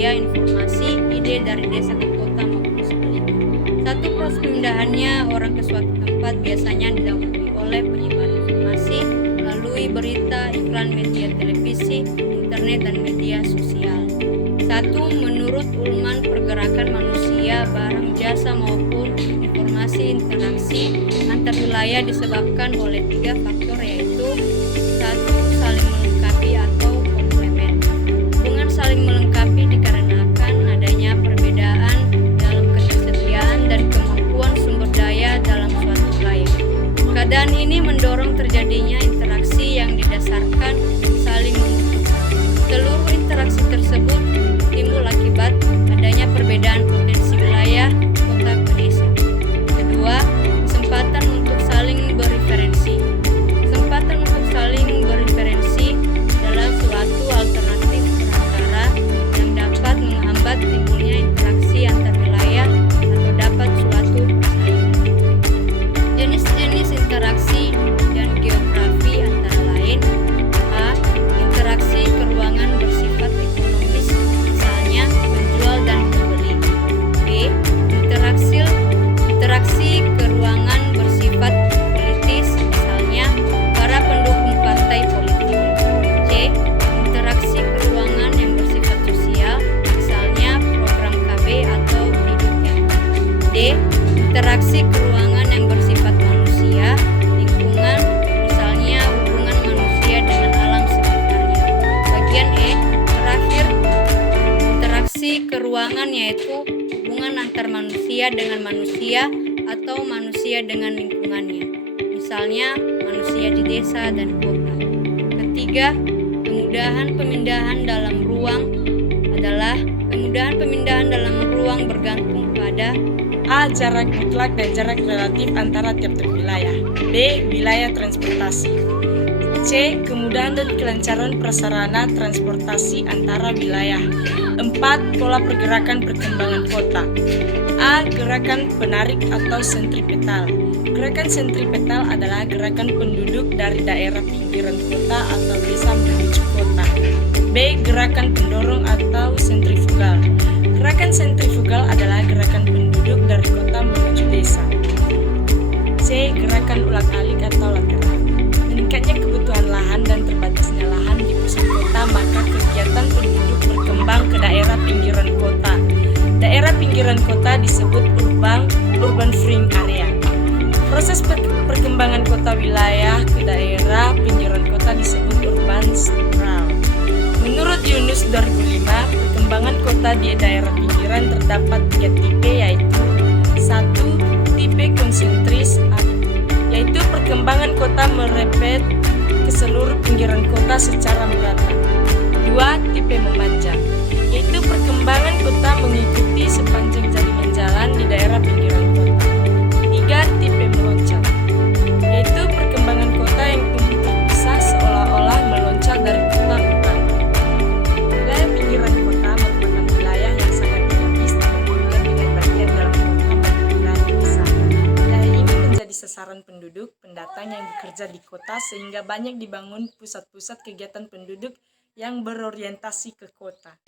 manusia informasi, ide dari desa ke kota maupun sebaliknya. Satu proses pemindahannya orang ke suatu tempat biasanya didahului oleh penyebar informasi melalui berita, iklan, media televisi, internet, dan media sosial. Satu, menurut Ullman, pergerakan manusia, barang, jasa maupun informasi interaksi antar wilayah disebabkan oleh 3 faktor, yaitu 1. Saling melengkapi atau komplement. Hubungan saling melengkapi dikarenakan adanya perbedaan dalam ketersediaan dan kemampuan sumber daya dalam suatu wilayah. Keadaan ini mendorong terjadinya interaksi yang didasarkan saling membutuhkan. Seluruh interaksi tersebut timbul akibat adanya perbedaan potensi wilayah kota ke desa. Kedua, kesempatan untuk saling bereferensi. Kesempatan untuk saling bereferensi adalah suatu alternatif perantara yang dapat menghambat timbulnya interaksi antar wilayah atau dapat suatu persaingan. Jenis-jenis interaksi dan geografi antara lain: A. Interaksi keruangan bersifat ekonomis, misalnya penjual dan pembeli. B. Interaksi keruangan bersifat politis, misalnya para pendukung partai politik. C. Interaksi keruangan yang bersifat sosial, misalnya program KB atau hidup yang. D. Interaksi keruangan yang bersifat manusia, lingkungan, misalnya hubungan manusia dengan alam sekitarnya. Bagian E. Terakhir, interaksi keruangan yaitu hubungan antar manusia dengan manusia atau manusia dengan lingkungannya, misalnya manusia di desa dan kota. Ketiga, kemudahan pemindahan dalam ruang adalah kemudahan pemindahan dalam ruang bergantung pada A. Jarak mutlak dan jarak relatif antara tiap-tiap wilayah. B. Wilayah transportasi. C. Kemudahan dan kelancaran prasarana transportasi antara wilayah. 4. Pola pergerakan perkembangan kota. A. Gerakan penarik atau sentripetal. Gerakan sentripetal adalah gerakan penduduk dari daerah pinggiran kota atau desa menuju kota. B. Gerakan pendorong atau sentrifugal. Gerakan sentrifugal adalah gerakan penduduk dari kota menuju desa. C. Gerakan ulang-alik atau lateral. Meningkatnya kebutuhan lahan dan terbatasnya lahan di pusat kota, maka kegiatan penduduk berkembang ke daerah pinggiran kota. Daerah pinggiran kota disebut urban free area. Proses perkembangan kota wilayah ke daerah pinggiran kota disebut urban sprawl. Menurut Yunus 2005, perkembangan kota di daerah pinggiran terdapat 3 tipe, yaitu 1. Tipe konsentris, yaitu perkembangan kota merepet ke seluruh pinggiran kota secara merata. 2. Tipe memanjang, yaitu perkembangan kota mengikuti sepanjang jaringan jalan di daerah pinggiran kota. 3. Tipe meloncat, yaitu perkembangan kota yang tumbuh terpisah seolah-olah meloncat dari kota utama. Wilayah pinggiran kota merupakan wilayah yang sangat dinamis dibandingkan dengan bagian dalam kota maupun wilayah desa. Wilayah ini menjadi sasaran penduduk pendatang yang bekerja di kota, sehingga banyak dibangun pusat-pusat kegiatan penduduk yang berorientasi ke kota.